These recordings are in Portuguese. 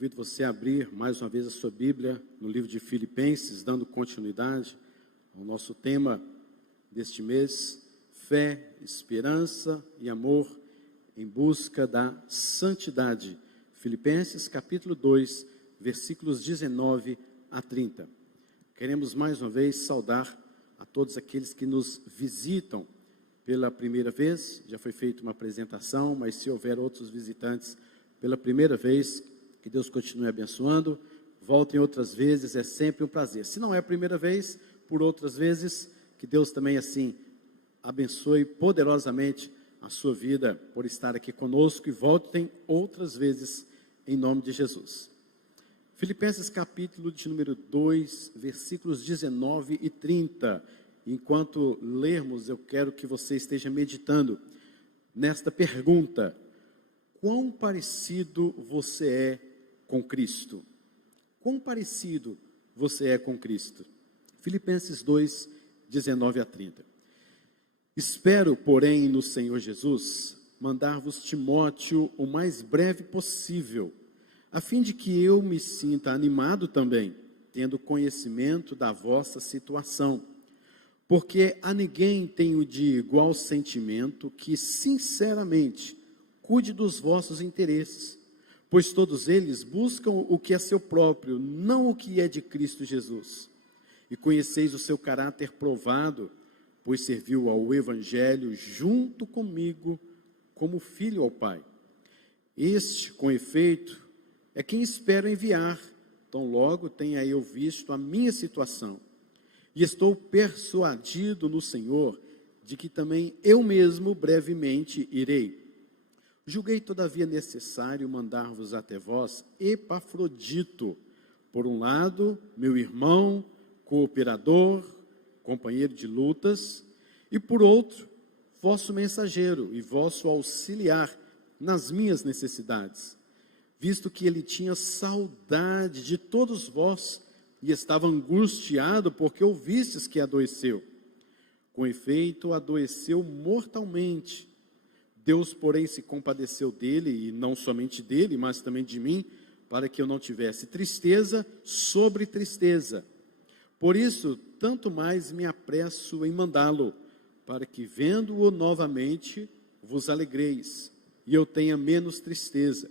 Convido você a abrir mais uma vez a sua Bíblia no livro de Filipenses, dando continuidade ao nosso tema deste mês, fé, esperança e amor em busca da santidade. Filipenses capítulo 2, versículos 19 a 30. Queremos mais uma vez saudar a todos aqueles que nos visitam pela primeira vez. Já foi feita uma apresentação, mas se houver outros visitantes pela primeira vez, que Deus continue abençoando. Voltem outras vezes, é sempre um prazer. Se não é a primeira vez, por outras vezes, que Deus também assim abençoe poderosamente a sua vida por estar aqui conosco, e voltem outras vezes em nome de Jesus. Filipenses capítulo de número 2, versículos 19 e 30. Enquanto lermos, eu quero que você esteja meditando nesta pergunta: quão parecido você é com Cristo? Quão parecido você é com Cristo? Filipenses 2, 19 a 30. Espero, porém, no Senhor Jesus, mandar-vos Timóteo o mais breve possível, a fim de que eu me sinta animado também, tendo conhecimento da vossa situação. Porque a ninguém tenho de igual sentimento que, sinceramente, cuide dos vossos interesses, pois todos eles buscam o que é seu próprio, não o que é de Cristo Jesus. E conheceis o seu caráter provado, pois serviu ao Evangelho junto comigo como filho ao Pai. Este, com efeito, é quem espero enviar, tão logo tenha eu visto a minha situação. E estou persuadido no Senhor de que também eu mesmo brevemente irei. Julguei, todavia, necessário mandar-vos até vós Epafrodito, por um lado, meu irmão, cooperador, companheiro de lutas, e por outro, vosso mensageiro e vosso auxiliar nas minhas necessidades, visto que ele tinha saudade de todos vós e estava angustiado porque ouvistes que adoeceu. Com efeito, adoeceu mortalmente. Deus, porém, se compadeceu dele, e não somente dele, mas também de mim, para que eu não tivesse tristeza sobre tristeza. Por isso, tanto mais me apresso em mandá-lo, para que, vendo-o novamente, vos alegreis, e eu tenha menos tristeza.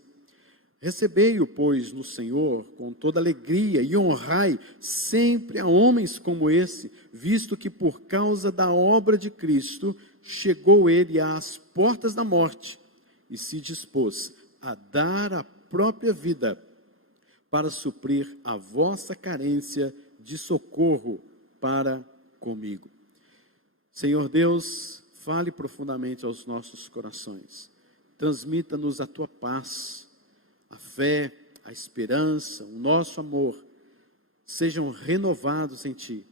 Recebei-o, pois, no Senhor com toda alegria, e honrai sempre a homens como esse, visto que por causa da obra de Cristo, chegou ele às portas da morte, e se dispôs a dar a própria vida, para suprir a vossa carência de socorro para comigo. Senhor Deus, fale profundamente aos nossos corações, transmita-nos a tua paz, a fé, a esperança, o nosso amor, sejam renovados em Ti,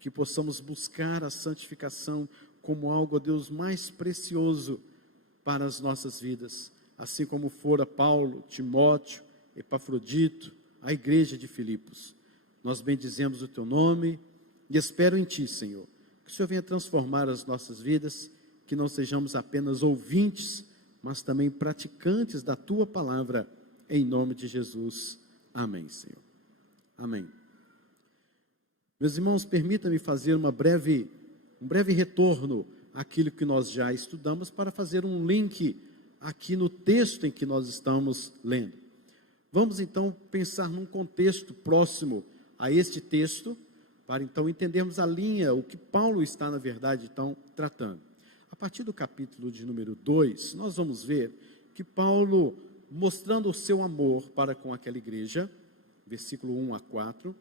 que possamos buscar a santificação como algo, ó Deus, mais precioso para as nossas vidas, assim como fora Paulo, Timóteo, Epafrodito, a igreja de Filipos. Nós bendizemos o Teu nome e espero em Ti, Senhor, que o Senhor venha transformar as nossas vidas, que não sejamos apenas ouvintes, mas também praticantes da Tua palavra, em nome de Jesus. Amém, Senhor. Amém. Meus irmãos, permita-me fazer um breve retorno àquilo que nós já estudamos, para fazer um link aqui no texto em que nós estamos lendo. Vamos então pensar num contexto próximo a este texto, para então entendermos a linha, o que Paulo está na verdade então tratando. A partir do capítulo de número 2, nós vamos ver que Paulo, mostrando o seu amor para com aquela igreja, versículo 1 a 4,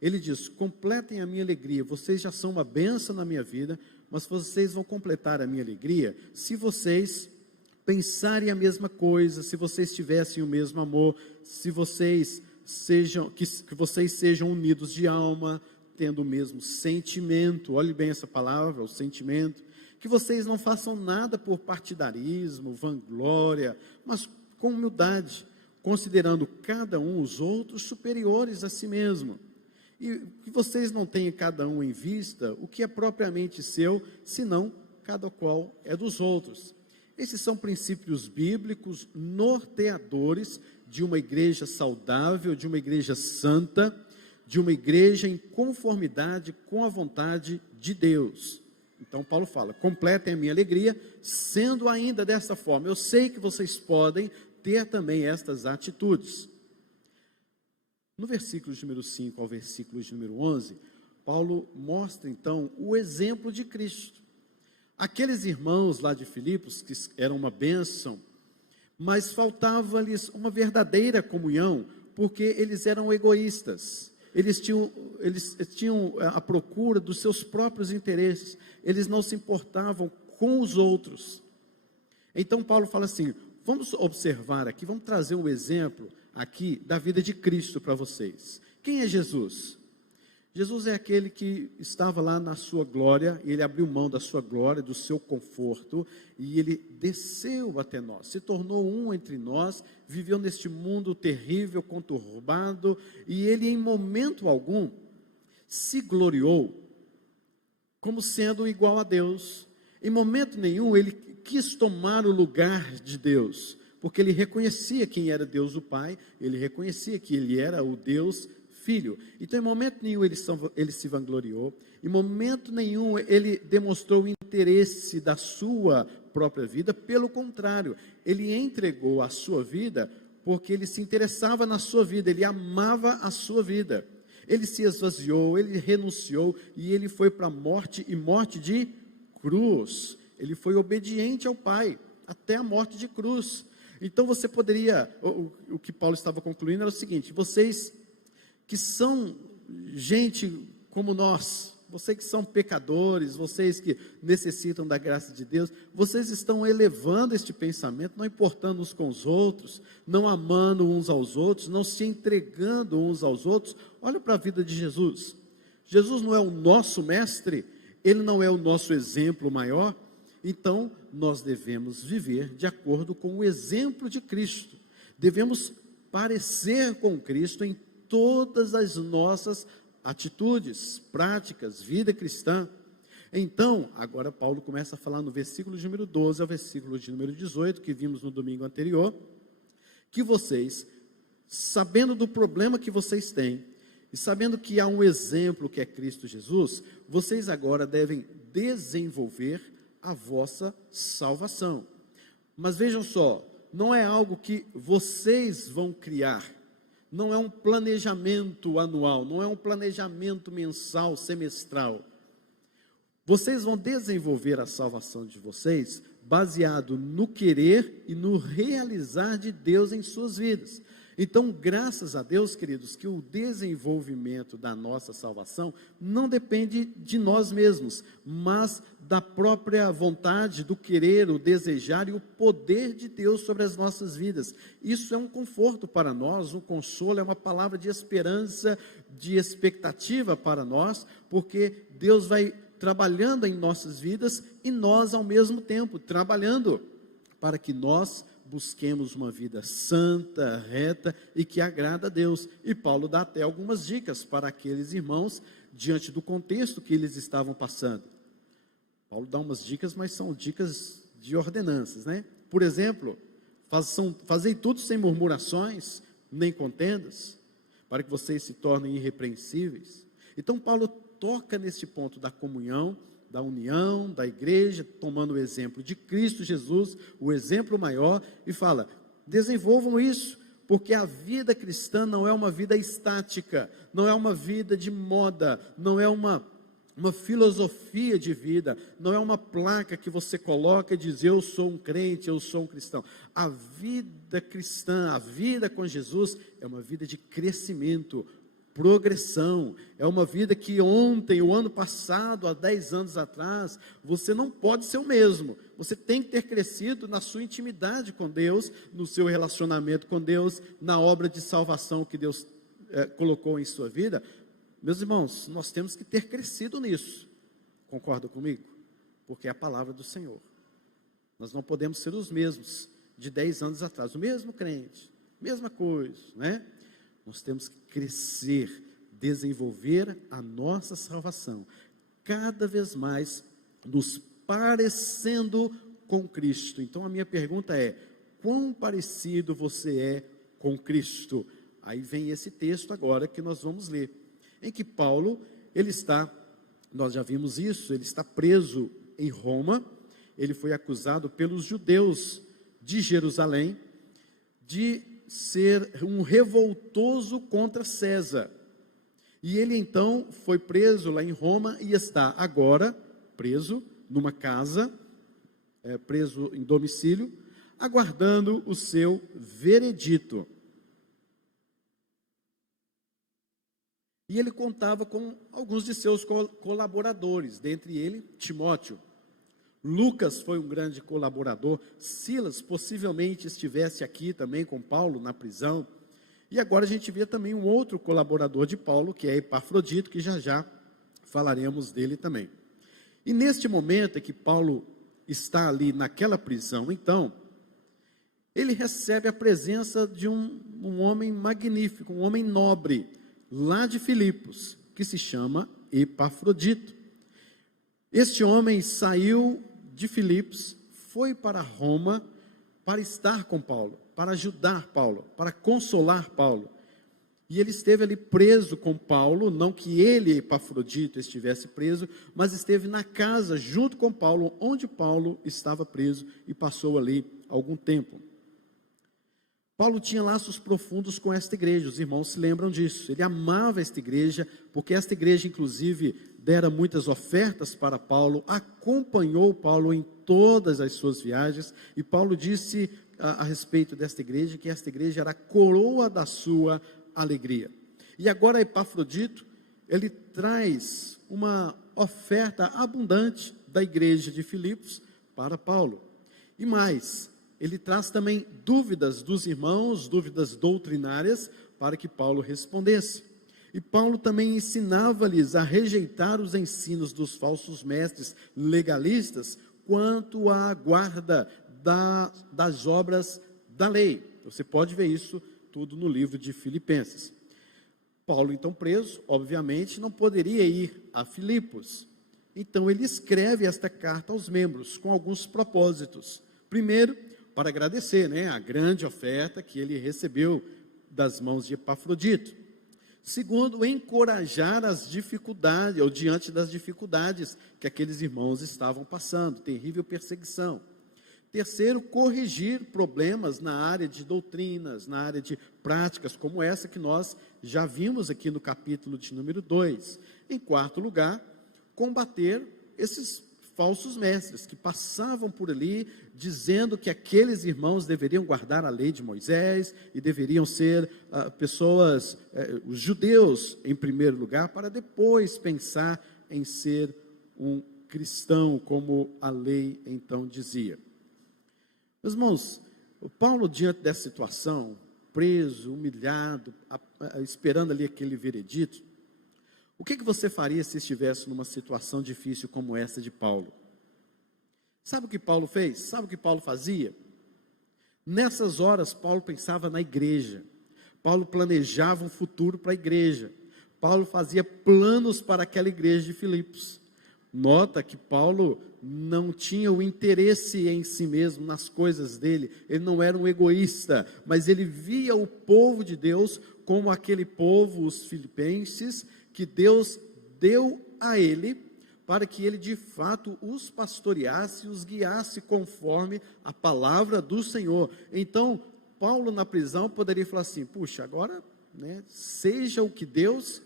ele diz: completem a minha alegria. Vocês já são uma bênção na minha vida, mas vocês vão completar a minha alegria se vocês pensarem a mesma coisa, se vocês tivessem o mesmo amor, se vocês sejam, que vocês sejam unidos de alma, tendo o mesmo sentimento. Olhe bem essa palavra, o sentimento. Que vocês não façam nada por partidarismo, vanglória, mas com humildade, considerando cada um os outros superiores a si mesmo. E que vocês não tenham cada um em vista o que é propriamente seu, senão cada qual é dos outros. Esses são princípios bíblicos norteadores de uma igreja saudável, de uma igreja santa, de uma igreja em conformidade com a vontade de Deus. Então Paulo fala, completem a minha alegria, sendo ainda dessa forma. Eu sei que vocês podem ter também estas atitudes. No versículo de número 5 ao versículo de número 11, Paulo mostra então o exemplo de Cristo. Aqueles irmãos lá de Filipos, que eram uma bênção, mas faltava-lhes uma verdadeira comunhão, porque eles eram egoístas. Eles tinham a procura dos seus próprios interesses, eles não se importavam com os outros. Então Paulo fala assim, vamos observar aqui, vamos trazer um exemplo aqui da vida de Cristo para vocês. Quem é Jesus? Jesus é aquele que estava lá na sua glória, e ele abriu mão da sua glória, do seu conforto, e ele desceu até nós, se tornou um entre nós, viveu neste mundo terrível, conturbado, e ele em momento algum se gloriou como sendo igual a Deus. Em momento nenhum ele quis tomar o lugar de Deus, porque ele reconhecia quem era Deus o Pai, ele reconhecia que ele era o Deus Filho. Então em momento nenhum ele se vangloriou, em momento nenhum ele demonstrou o interesse da sua própria vida, pelo contrário, ele entregou a sua vida porque ele se interessava na sua vida, ele amava a sua vida, ele se esvaziou, ele renunciou e ele foi para a morte, e morte de cruz. Ele foi obediente ao Pai até a morte de cruz. Então você poderia, o que Paulo estava concluindo era o seguinte: vocês que são gente como nós, vocês que são pecadores, vocês que necessitam da graça de Deus, vocês estão elevando este pensamento, não importando uns com os outros, não amando uns aos outros, não se entregando uns aos outros. Olha para a vida de Jesus. Jesus não é o nosso mestre, ele não é o nosso exemplo maior. Então nós devemos viver de acordo com o exemplo de Cristo, devemos parecer com Cristo em todas as nossas atitudes, práticas, vida cristã. Então, agora Paulo começa a falar no versículo de número 12 ao versículo de número 18, que vimos no domingo anterior, que vocês, sabendo do problema que vocês têm, e sabendo que há um exemplo que é Cristo Jesus, vocês agora devem desenvolver a vossa salvação. Mas vejam só, não é algo que vocês vão criar, não é um planejamento anual, não é um planejamento mensal, semestral. Vocês vão desenvolver a salvação de vocês baseado no querer e no realizar de Deus em suas vidas. Então, graças a Deus, queridos, que o desenvolvimento da nossa salvação não depende de nós mesmos, mas da própria vontade, do querer, o desejar e o poder de Deus sobre as nossas vidas. Isso é um conforto para nós, um consolo, é uma palavra de esperança, de expectativa para nós, porque Deus vai trabalhando em nossas vidas e nós ao mesmo tempo trabalhando para que nós busquemos uma vida santa, reta e que agrada a Deus. E Paulo dá até algumas dicas para aqueles irmãos, diante do contexto que eles estavam passando. Paulo dá umas dicas, mas são dicas de ordenanças, né? Por exemplo, fazei tudo sem murmurações, nem contendas, para que vocês se tornem irrepreensíveis. Então Paulo toca nesse ponto da comunhão, da união, da igreja, tomando o exemplo de Cristo Jesus, o exemplo maior, e fala, desenvolvam isso, porque a vida cristã não é uma vida estática, não é uma vida de moda, não é uma filosofia de vida, não é uma placa que você coloca e diz, eu sou um crente, eu sou um cristão. A vida cristã, a vida com Jesus, é uma vida de crescimento, progressão, é uma vida que ontem, o ano passado, há 10 anos atrás, você não pode ser o mesmo, você tem que ter crescido na sua intimidade com Deus, no seu relacionamento com Deus, na obra de salvação que Deus colocou em sua vida. Meus irmãos, nós temos que ter crescido nisso, concordam comigo? Porque é a palavra do Senhor, nós não podemos ser os mesmos de 10 anos atrás, o mesmo crente, mesma coisa, né? Nós temos que crescer, desenvolver a nossa salvação, cada vez mais nos parecendo com Cristo. Então a minha pergunta é, quão parecido você é com Cristo. Aí vem esse texto agora que nós vamos ler, em que Paulo, nós já vimos isso, ele está preso em Roma. Ele foi acusado pelos judeus de Jerusalém de ser um revoltoso contra César. E ele então foi preso lá em Roma e está agora preso numa casa, preso em domicílio, aguardando o seu veredito. E ele contava com alguns de seus colaboradores, dentre ele Timóteo. Lucas foi um grande colaborador. Silas possivelmente estivesse aqui também com Paulo na prisão. E agora a gente vê também um outro colaborador de Paulo, que é Epafrodito, que já falaremos dele também. E neste momento em que Paulo está ali naquela prisão, então, ele recebe a presença de um homem magnífico, um homem nobre, lá de Filipos, que se chama Epafrodito. Este homem saiu de Filipos, foi para Roma para estar com Paulo, para ajudar Paulo, para consolar Paulo. E ele esteve ali preso com Paulo, não que ele, Epafrodito, estivesse preso, mas esteve na casa junto com Paulo, onde Paulo estava preso e passou ali algum tempo. Paulo tinha laços profundos com esta igreja, os irmãos se lembram disso. Ele amava esta igreja, porque esta igreja, inclusive, dera muitas ofertas para Paulo, acompanhou Paulo em todas as suas viagens, e Paulo disse a respeito desta igreja, que esta igreja era a coroa da sua alegria. E agora Epafrodito, ele traz uma oferta abundante da igreja de Filipos para Paulo. E mais, ele traz também dúvidas dos irmãos, dúvidas doutrinárias, para que Paulo respondesse. E Paulo também ensinava-lhes a rejeitar os ensinos dos falsos mestres legalistas quanto à guarda das obras da lei. Você pode ver isso tudo no livro de Filipenses. Paulo, então preso, obviamente, não poderia ir a Filipos. Então ele escreve esta carta aos membros com alguns propósitos. Primeiro, para agradecer, a grande oferta que ele recebeu das mãos de Epafrodito. Segundo, encorajar as dificuldades, ou diante das dificuldades que aqueles irmãos estavam passando, terrível perseguição. Terceiro, corrigir problemas na área de doutrinas, na área de práticas, como essa que nós já vimos aqui no capítulo de número 2. Em quarto lugar, combater esses falsos mestres que passavam por ali dizendo que aqueles irmãos deveriam guardar a lei de Moisés e deveriam ser pessoas, os judeus em primeiro lugar, para depois pensar em ser um cristão, como a lei então dizia. Meus irmãos, o Paulo, diante dessa situação, preso, humilhado, esperando ali aquele veredito, o que você faria se estivesse numa situação difícil como essa de Paulo? Sabe o que Paulo fez? Sabe o que Paulo fazia? Nessas horas, Paulo pensava na igreja. Paulo planejava um futuro para a igreja. Paulo fazia planos para aquela igreja de Filipos. Nota que Paulo não tinha o interesse em si mesmo, nas coisas dele. Ele não era um egoísta, mas ele via o povo de Deus como aquele povo, os filipenses, que Deus deu a ele, para que ele de fato os pastoreasse, os guiasse conforme a palavra do Senhor. Então, Paulo na prisão poderia falar assim, puxa, agora, seja o que Deus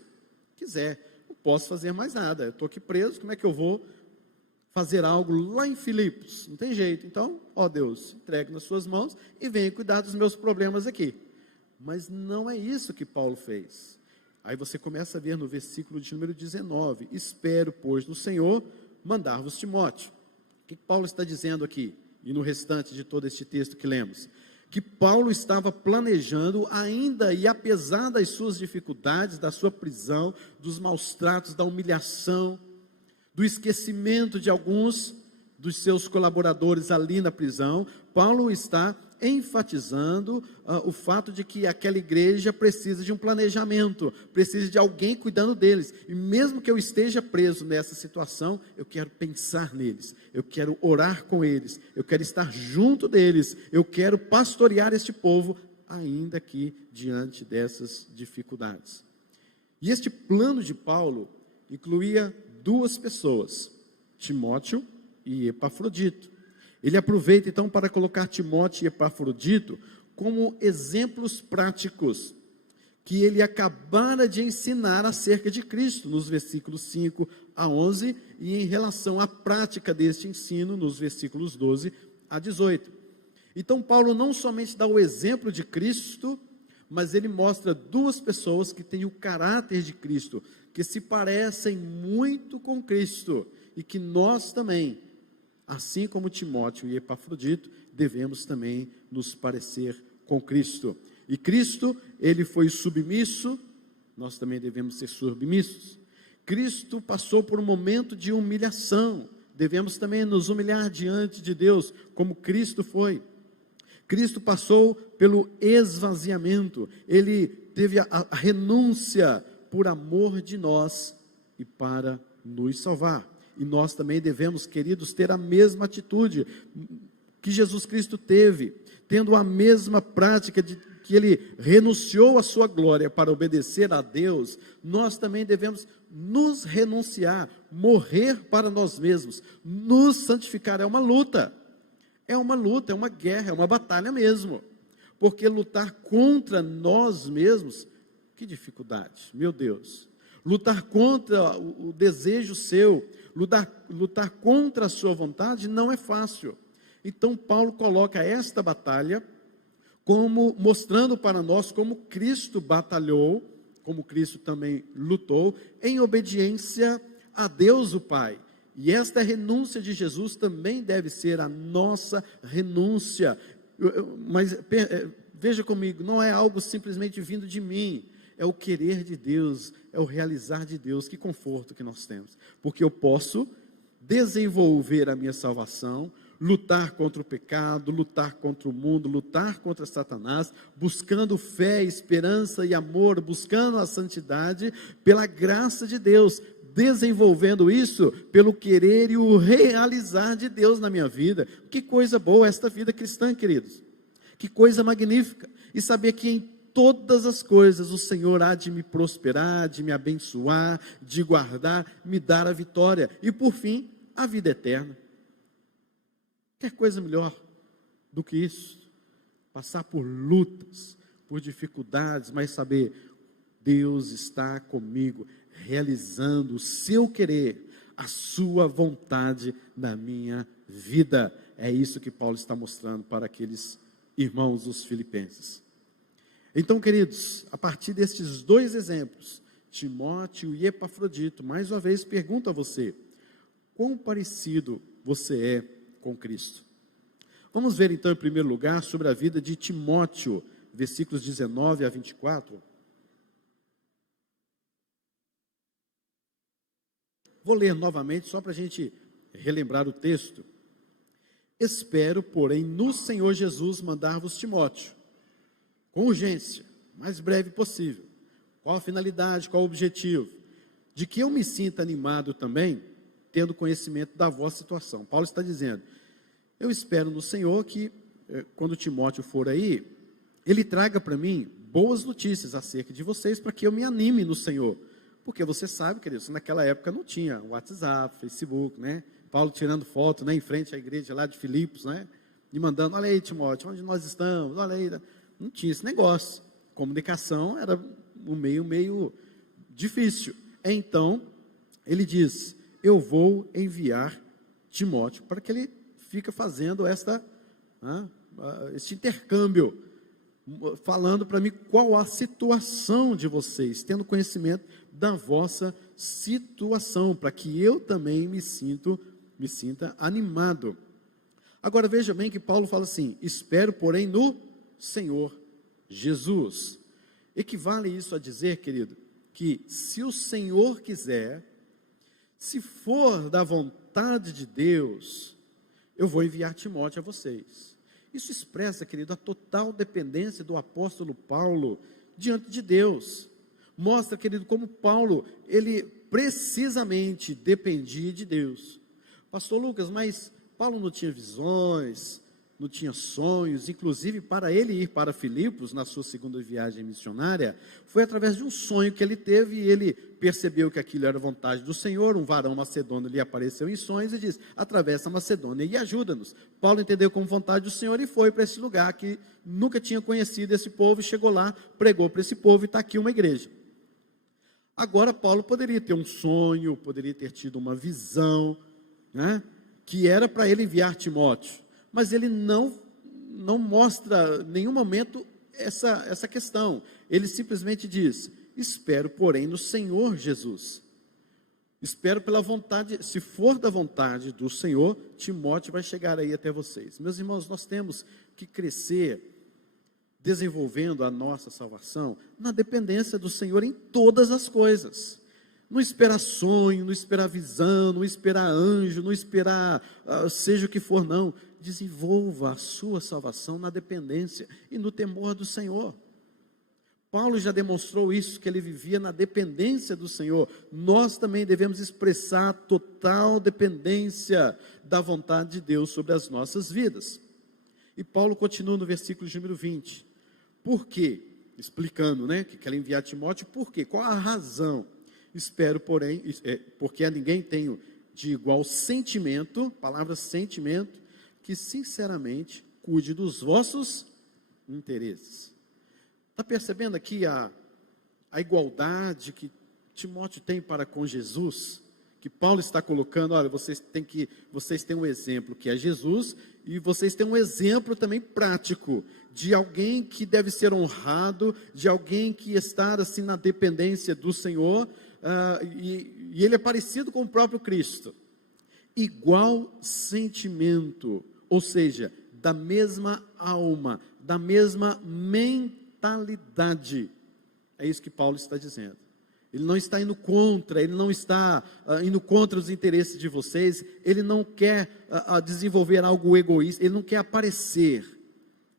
quiser, não posso fazer mais nada, eu estou aqui preso, como é que eu vou fazer algo lá em Filipos? Não tem jeito, então, ó Deus, entregue nas suas mãos e venha cuidar dos meus problemas aqui. Mas não é isso que Paulo fez. Aí você começa a ver no versículo de número 19, espero, pois, no Senhor, mandar-vos Timóteo. O que Paulo está dizendo aqui? E no restante de todo este texto que lemos? Que Paulo estava planejando ainda, e apesar das suas dificuldades, da sua prisão, dos maus tratos, da humilhação, do esquecimento de alguns dos seus colaboradores ali na prisão, Paulo está enfatizando o fato de que aquela igreja precisa de um planejamento, precisa de alguém cuidando deles, e mesmo que eu esteja preso nessa situação, eu quero pensar neles, eu quero orar com eles, eu quero estar junto deles, eu quero pastorear este povo ainda que diante dessas dificuldades. E este plano de Paulo incluía duas pessoas, Timóteo e Epafrodito. Ele aproveita então para colocar Timóteo e Epafrodito como exemplos práticos que ele acabara de ensinar acerca de Cristo, nos versículos 5 a 11, e em relação à prática deste ensino, nos versículos 12 a 18. Então, Paulo não somente dá o exemplo de Cristo, mas ele mostra duas pessoas que têm o caráter de Cristo, que se parecem muito com Cristo, e que nós também, assim como Timóteo e Epafrodito, devemos também nos parecer com Cristo. E Cristo, ele foi submisso, nós também devemos ser submissos. Cristo passou por um momento de humilhação, devemos também nos humilhar diante de Deus, como Cristo foi. Cristo passou pelo esvaziamento, ele teve a renúncia por amor de nós e para nos salvar. E nós também devemos, queridos, ter a mesma atitude que Jesus Cristo teve, tendo a mesma prática de que ele renunciou à sua glória para obedecer a Deus. Nós também devemos nos renunciar, morrer para nós mesmos, nos santificar. É uma luta, é uma guerra, é uma batalha mesmo, porque lutar contra nós mesmos, que dificuldade, meu Deus, lutar contra o desejo seu, lutar contra a sua vontade não é fácil. Então Paulo coloca esta batalha como mostrando para nós como Cristo batalhou, como Cristo também lutou, em obediência a Deus o Pai. E esta renúncia de Jesus também deve ser a nossa renúncia. Mas veja comigo, não é algo simplesmente vindo de mim, é o querer de Deus, é o realizar de Deus. Que conforto que nós temos, porque eu posso desenvolver a minha salvação, lutar contra o pecado, lutar contra o mundo, lutar contra Satanás, buscando fé, esperança e amor, buscando a santidade, pela graça de Deus, desenvolvendo isso pelo querer e o realizar de Deus na minha vida. Que coisa boa esta vida cristã, queridos, que coisa magnífica, e saber que em todas as coisas o Senhor há de me prosperar, de me abençoar, de guardar, me dar a vitória, e por fim, a vida eterna. Quer coisa melhor do que isso? Passar por lutas, por dificuldades, mas saber, Deus está comigo, realizando o seu querer, a sua vontade na minha vida. É isso que Paulo está mostrando para aqueles irmãos, os filipenses. Então, queridos, a partir destes dois exemplos, Timóteo e Epafrodito, mais uma vez pergunto a você, quão parecido você é com Cristo? Vamos ver então em primeiro lugar sobre a vida de Timóteo, versículos 19 a 24. Vou ler novamente só para a gente relembrar o texto. Espero, porém, no Senhor Jesus mandar-vos Timóteo, com urgência, o mais breve possível. Qual a finalidade, qual o objetivo? De que eu me sinta animado também, tendo conhecimento da vossa situação. Paulo está dizendo, eu espero no Senhor que, quando Timóteo for aí, ele traga para mim boas notícias acerca de vocês, para que eu me anime no Senhor. Porque você sabe, queridos, naquela época não tinha WhatsApp, Facebook, né? Paulo tirando foto, né, em frente à igreja lá de Filipos, né? E mandando, olha aí, Timóteo, onde nós estamos, olha aí. Não tinha esse negócio. Comunicação era um meio difícil. Então, ele diz, eu vou enviar Timóteo para que ele fique fazendo este intercâmbio, falando para mim qual a situação de vocês, tendo conhecimento da vossa situação, para que eu também me sinta animado. Agora veja bem que Paulo fala assim, espero porém no Senhor Jesus. Equivale isso a dizer, querido, que se o Senhor quiser, se for da vontade de Deus, eu vou enviar Timóteo a vocês. Isso expressa, querido, a total dependência do apóstolo Paulo diante de Deus. Mostra, querido, como Paulo, ele precisamente dependia de Deus. Pastor Lucas, mas Paulo não tinha visões, não tinha sonhos. Inclusive, para ele ir para Filipos, na sua segunda viagem missionária, foi através de um sonho que ele teve, e ele percebeu que aquilo era vontade do Senhor. Um varão macedônio lhe apareceu em sonhos e disse: atravessa a Macedônia e ajuda-nos. Paulo entendeu como vontade do Senhor e foi para esse lugar que nunca tinha conhecido esse povo, e chegou lá, pregou para esse povo, e está aqui uma igreja. Agora, Paulo poderia ter um sonho, poderia ter tido uma visão, né, que era para ele enviar Timóteo, mas ele não mostra em nenhum momento essa questão. Ele simplesmente diz: espero, porém, no Senhor Jesus. Espero pela vontade, se for da vontade do Senhor, Timóteo vai chegar aí até vocês. Meus irmãos, nós temos que crescer desenvolvendo a nossa salvação na dependência do Senhor em todas as coisas. Não esperar sonho, não esperar visão, não esperar anjo, não esperar seja o que for, não. Desenvolva a sua salvação na dependência e no temor do Senhor. Paulo já demonstrou isso, que ele vivia na dependência do Senhor. Nós também devemos expressar a total dependência da vontade de Deus sobre as nossas vidas. E Paulo continua no versículo de número 20. Por quê? Explicando, né, que quer enviar Timóteo. Por quê? Qual a razão? Espero, porém, porque a ninguém tenho de igual sentimento, palavra sentimento, que sinceramente cuide dos vossos interesses. Está percebendo aqui a igualdade que Timóteo tem para com Jesus? Que Paulo está colocando: olha, vocês têm um exemplo que é Jesus, e vocês têm um exemplo também prático, de alguém que deve ser honrado, de alguém que está assim na dependência do Senhor, e ele é parecido com o próprio Cristo. Igual sentimento, ou seja, da mesma alma, da mesma mentalidade. É isso que Paulo está dizendo. Ele não está indo contra, ele não está indo contra os interesses de vocês, ele não quer desenvolver algo egoísta, ele não quer aparecer,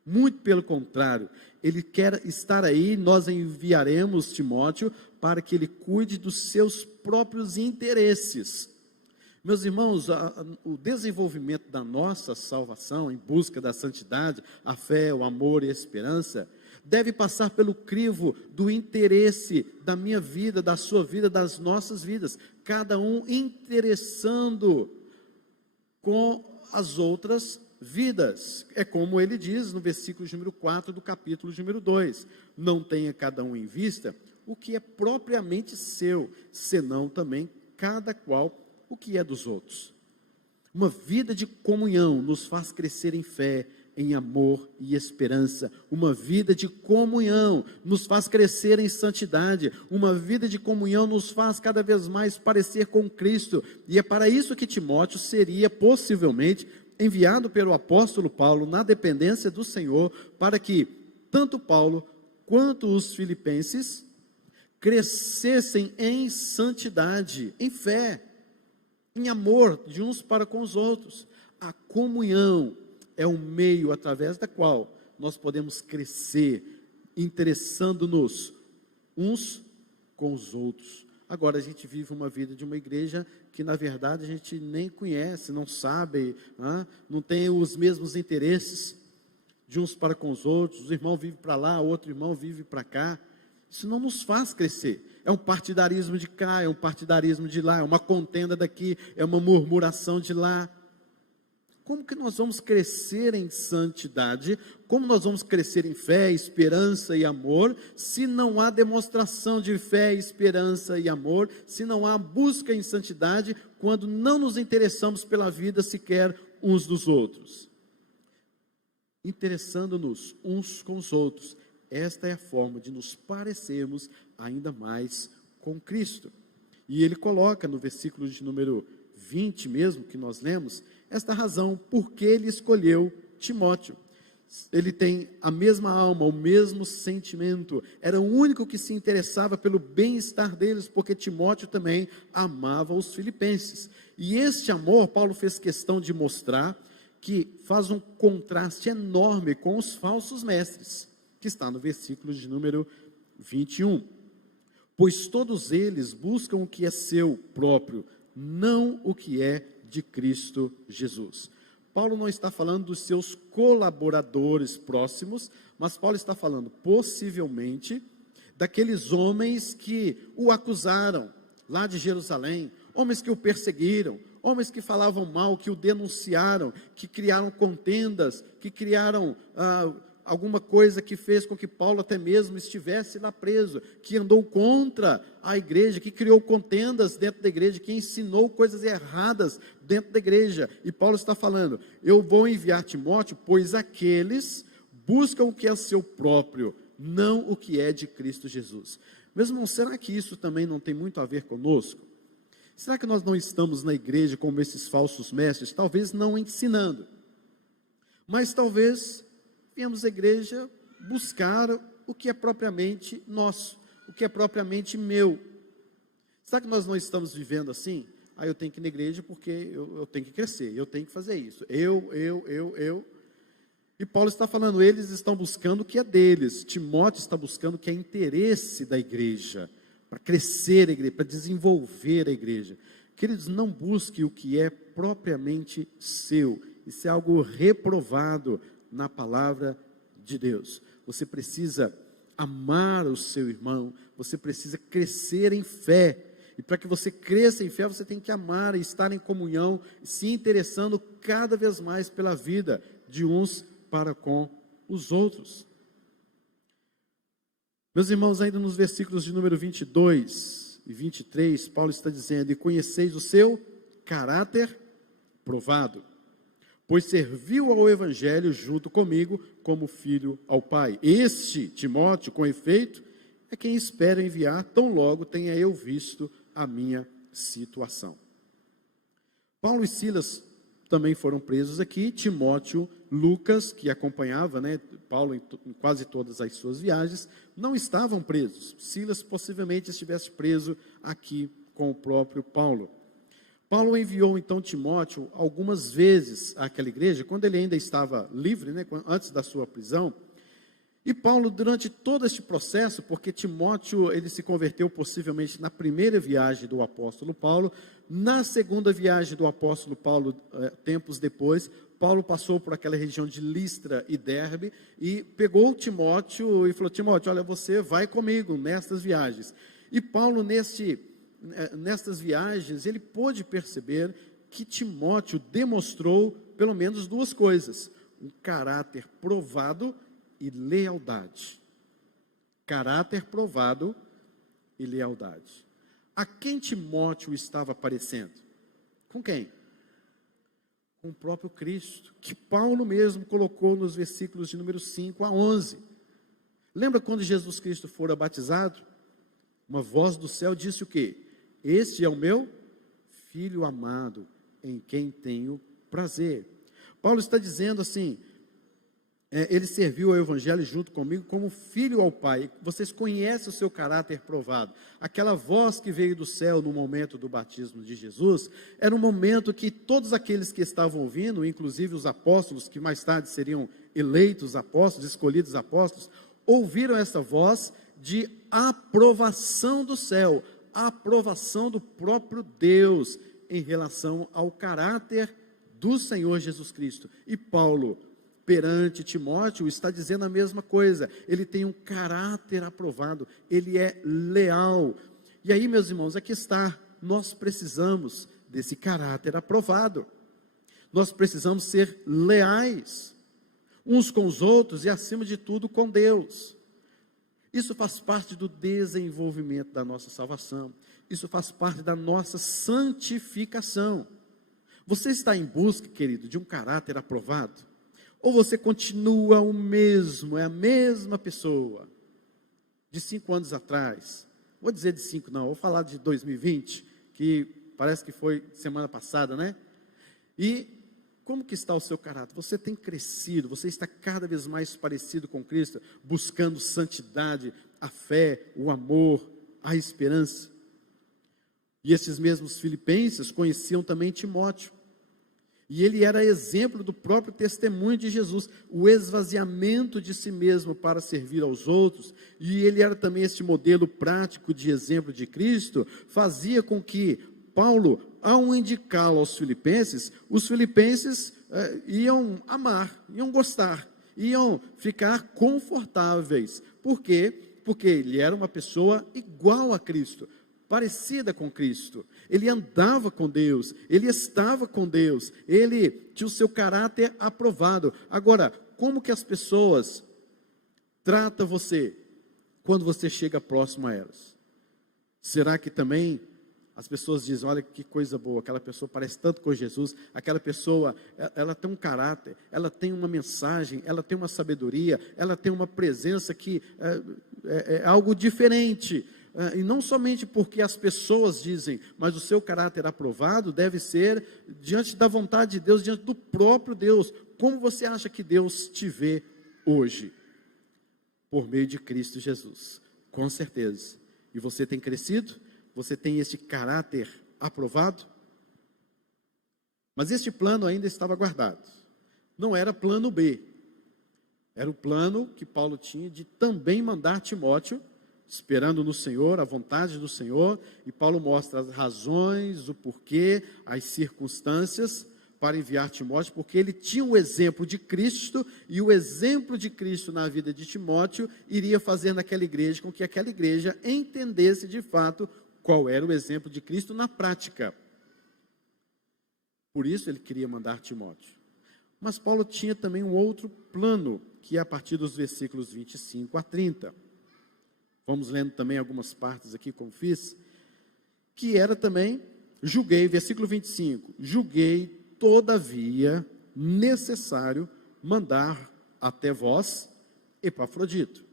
muito pelo contrário, ele quer estar aí. Nós enviaremos Timóteo para que ele cuide dos seus próprios interesses. Meus irmãos, o desenvolvimento da nossa salvação, em busca da santidade, a fé, o amor e a esperança, deve passar pelo crivo do interesse da minha vida, da sua vida, das nossas vidas, cada um interessando com as outras vidas. É como ele diz no versículo número 4 do capítulo número 2, não tenha cada um em vista o que é propriamente seu, senão também cada qual o que é dos outros. Uma vida de comunhão nos faz crescer em fé, em amor e esperança. Uma vida de comunhão nos faz crescer em santidade. Uma vida de comunhão nos faz cada vez mais parecer com Cristo. E é para isso que Timóteo seria possivelmente enviado pelo apóstolo Paulo na dependência do Senhor, para que tanto Paulo quanto os filipenses crescessem em santidade, em fé, em amor de uns para com os outros. A comunhão é um meio através da qual nós podemos crescer, interessando-nos uns com os outros. Agora, a gente vive uma vida de uma igreja que, na verdade, a gente nem conhece, não sabe, não tem os mesmos interesses de uns para com os outros. O irmão vive para lá, o outro irmão vive para cá. Isso não nos faz crescer. É um partidarismo de cá, é um partidarismo de lá, é uma contenda daqui, é uma murmuração de lá. Como que nós vamos crescer em santidade? Como nós vamos crescer em fé, esperança e amor, se não há demonstração de fé, esperança e amor, se não há busca em santidade, quando não nos interessamos pela vida sequer uns dos outros? Interessando-nos uns com os outros. Esta é a forma de nos parecermos ainda mais com Cristo. E ele coloca no versículo de número 20 mesmo, que nós lemos, esta razão, porque ele escolheu Timóteo. Ele tem a mesma alma, o mesmo sentimento, era o único que se interessava pelo bem-estar deles, porque Timóteo também amava os filipenses. E este amor, Paulo fez questão de mostrar que faz um contraste enorme com os falsos mestres, que está no versículo de número 21. Pois todos eles buscam o que é seu próprio, não o que é de Cristo Jesus. Paulo não está falando dos seus colaboradores próximos, mas Paulo está falando, possivelmente, daqueles homens que o acusaram, lá de Jerusalém, homens que o perseguiram, homens que falavam mal, que o denunciaram, que criaram contendas, que criaram alguma coisa que fez com que Paulo até mesmo estivesse lá preso, que andou contra a igreja, que criou contendas dentro da igreja, que ensinou coisas erradas dentro da igreja. E Paulo está falando, eu vou enviar Timóteo, pois aqueles buscam o que é seu próprio, não o que é de Cristo Jesus. Meus irmãos, será que isso também não tem muito a ver conosco? Será que nós não estamos na igreja como esses falsos mestres? Talvez não ensinando, mas talvez viemos à igreja buscar o que é propriamente nosso, o que é propriamente meu. Será que nós não estamos vivendo assim? Eu tenho que ir na igreja porque eu tenho que crescer, eu tenho que fazer isso, eu. E Paulo está falando, eles estão buscando o que é deles. Timóteo está buscando o que é interesse da igreja, para crescer a igreja, para desenvolver a igreja. Queridos, não busque o que é propriamente seu. Isso é algo reprovado na palavra de Deus. Você precisa amar o seu irmão, você precisa crescer em fé. E para que você cresça em fé, você tem que amar e estar em comunhão, se interessando cada vez mais pela vida de uns para com os outros. Meus irmãos, ainda nos versículos de número 22 e 23, Paulo está dizendo, e conheceis o seu caráter provado, pois serviu ao evangelho junto comigo como filho ao Pai. Este, Timóteo, com efeito, é quem espero enviar, tão logo tenha eu visto a minha situação. Paulo e Silas também foram presos aqui. Timóteo, Lucas, que acompanhava, Paulo em quase todas as suas viagens, não estavam presos. Silas possivelmente estivesse preso aqui com o próprio Paulo. Paulo enviou então Timóteo algumas vezes àquela igreja, quando ele ainda estava livre, antes da sua prisão. E Paulo, durante todo este processo, porque Timóteo, ele se converteu possivelmente na primeira viagem do apóstolo Paulo, na segunda viagem do apóstolo Paulo, tempos depois, Paulo passou por aquela região de Listra e Derbe, e pegou Timóteo e falou, Timóteo, olha, você vai comigo nestas viagens. E Paulo, nestas viagens, ele pôde perceber que Timóteo demonstrou pelo menos duas coisas, um caráter provado e lealdade. Caráter provado e lealdade. A quem Timóteo estava parecendo? Com quem? Com o próprio Cristo, que Paulo mesmo colocou nos versículos de número 5 a 11. Lembra quando Jesus Cristo fora batizado? Uma voz do céu disse o quê? Este é o meu Filho amado, em quem tenho prazer. Paulo está dizendo assim, ele serviu ao evangelho junto comigo como filho ao Pai. Vocês conhecem o seu caráter provado. Aquela voz que veio do céu no momento do batismo de Jesus, era um momento que todos aqueles que estavam ouvindo, inclusive os apóstolos, que mais tarde seriam eleitos apóstolos, escolhidos apóstolos, ouviram essa voz de aprovação do céu, a aprovação do próprio Deus em relação ao caráter do Senhor Jesus Cristo. E Paulo, perante Timóteo, está dizendo a mesma coisa. Ele tem um caráter aprovado, ele é leal. E aí, meus irmãos, aqui está, nós precisamos desse caráter aprovado. Nós precisamos ser leais uns com os outros e, acima de tudo, com Deus. Isso faz parte do desenvolvimento da nossa salvação. Isso faz parte da nossa santificação. Você está em busca, querido, de um caráter aprovado? Ou você continua o mesmo, é a mesma pessoa de 5 anos atrás? Vou dizer de 5 não, vou falar de 2020, que parece que foi semana passada, E como que está o seu caráter? Você tem crescido, você está cada vez mais parecido com Cristo, buscando santidade, a fé, o amor, a esperança. E esses mesmos filipenses conheciam também Timóteo. E ele era exemplo do próprio testemunho de Jesus, o esvaziamento de si mesmo para servir aos outros, e ele era também este modelo prático de exemplo de Cristo, fazia com que Paulo, ao indicá-lo aos filipenses, os filipenses iam amar, iam gostar, iam ficar confortáveis. Por quê? Porque ele era uma pessoa igual a Cristo, parecida com Cristo. Ele andava com Deus, ele estava com Deus, ele tinha o seu caráter aprovado. Agora, como que as pessoas tratam você quando você chega próximo a elas? Será que também as pessoas dizem, olha que coisa boa, aquela pessoa parece tanto com Jesus, aquela pessoa, ela tem um caráter, ela tem uma mensagem, ela tem uma sabedoria, ela tem uma presença que é algo diferente. E não somente porque as pessoas dizem, mas o seu caráter aprovado deve ser diante da vontade de Deus, diante do próprio Deus. Como você acha que Deus te vê hoje? Por meio de Cristo Jesus, com certeza. E você tem crescido? Você tem esse caráter aprovado? Mas este plano ainda estava guardado. Não era plano B. Era o plano que Paulo tinha de também mandar Timóteo, esperando no Senhor, a vontade do Senhor. E Paulo mostra as razões, o porquê, as circunstâncias para enviar Timóteo, porque ele tinha o exemplo de Cristo, e o exemplo de Cristo na vida de Timóteo iria fazer naquela igreja com que aquela igreja entendesse de fato qual era o exemplo de Cristo na prática. Por isso ele queria mandar Timóteo. Mas Paulo tinha também um outro plano, que é a partir dos versículos 25 a 30. Vamos lendo também algumas partes aqui, como fiz. Que era também, julguei, versículo 25, julguei, todavia, necessário mandar até vós Epafrodito.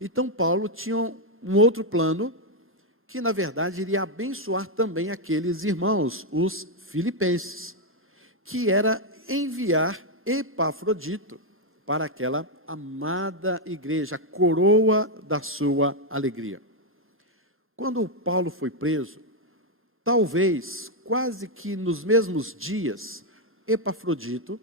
Então Paulo tinha um outro plano, que na verdade iria abençoar também aqueles irmãos, os filipenses, que era enviar Epafrodito para aquela amada igreja, a coroa da sua alegria. Quando Paulo foi preso, talvez quase que nos mesmos dias, Epafrodito,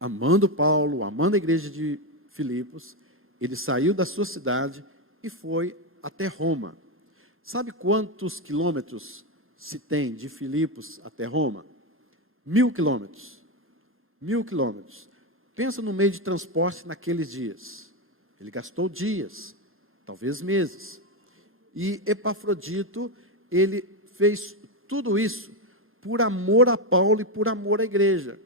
amando Paulo, amando a igreja de Filipos, ele saiu da sua cidade e foi até Roma. Sabe quantos quilômetros se tem de Filipos até Roma? 1000 quilômetros. 1000 quilômetros. Pensa no meio de transporte naqueles dias. Ele gastou dias, talvez meses. E Epafrodito, ele fez tudo isso por amor a Paulo e por amor à igreja.